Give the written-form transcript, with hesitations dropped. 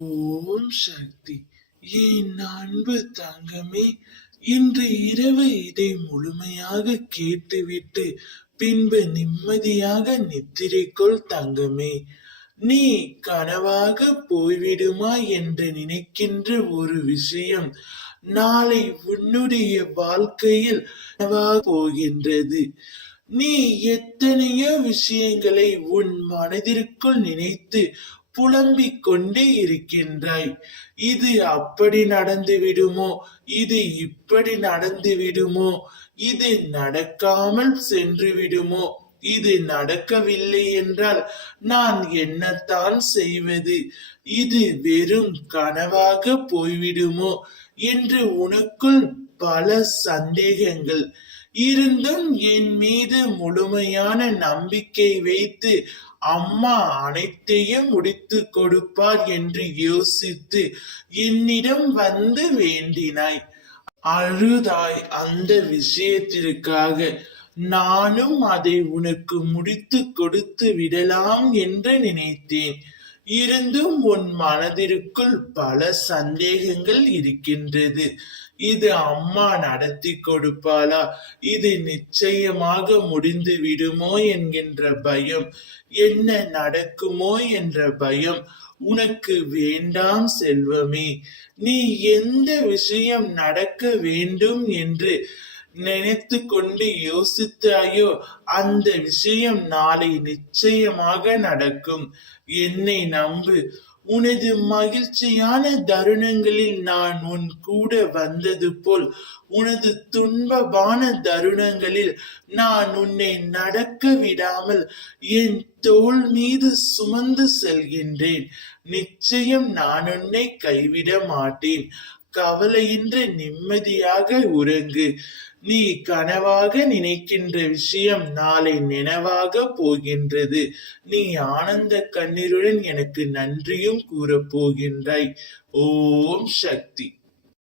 ஓம் சக்தி. என் அன்பு தங்கமே, இன்று இரவு இதை முழுமையாக கேட்டுவிட்டு பின்பு நிம்மதியாக நித்திரைக்குள் தங்கமே. நீ கனவாக போய்விடுமா என்று நினைக்கின்ற ஒரு விஷயம் நாளை உன்னுடைய வாழ்க்கையில் கனவாக போகின்றது. நீ எத்தனையோ விஷயங்களை உன் மனதிற்குள் நினைத்து புலம்பிக் கொண்டே இருக்கின்றாய். இது அப்படி நடந்து விடுமோ, இது இப்படி நடந்து விடுமோ, இது நடக்காமல் சென்று விடுமோ, இது நடக்கவில்லை என்றால் நான் என்னத்தான் செய்வது, இது வெறும் கனவாக போய்விடுமோ என்று உனக்குள் பல சந்தேகங்கள் இருந்தும் என் மீது முழுமையான நம்பிக்கை வைத்து அம்மா அனைத்தையும் முடித்து கொடுப்பார் என்று யோசித்து என்னிடம் வந்து வேண்டினாய், அழுதாய். அந்த விஷயத்திற்காக நானும் அதை உனக்கு முடித்து கொடுத்து விடலாம் என்று நினைத்தேன். இருந்தும் உன் மனதிற்குள் பல சந்தேகங்கள் இருக்கின்றது. இது அம்மா நடத்தி கொடுப்பாளா, இது நிச்சயமாக முடிந்து விடுமோ என்கின்ற பயம், என்ன நடக்குமோ என்ற பயம் உனக்கு வேண்டாம் செல்வமே. நீ எந்த விஷயம் நடக்க வேண்டும் என்று நினைத்து கொண்டு யோசித்தாயோ அந்த விஷயம் நாளை நிச்சயமாக நடக்கும். என்னை நம்பு. உனது மகிழ்ச்சியான தருணங்களில் நான் உன் கூட வந்தது போல் உனது துன்பமான தருணங்களில் நான் உன்னை நடக்க விடாமல் என் தோள் மீது சுமந்து செல்கின்றேன். நிச்சயம் நான் உன்னை கைவிட மாட்டேன். கவலையின்றி நிம்மதியாக உறங்கு. நீ கனவாக நினைக்கின்ற விஷயம் நாளை நினைவாக போகின்றது. நீ ஆனந்த கண்ணீருடன் எனக்கு நன்றியும் கூறப் போகின்றாய். ஓம் சக்தி.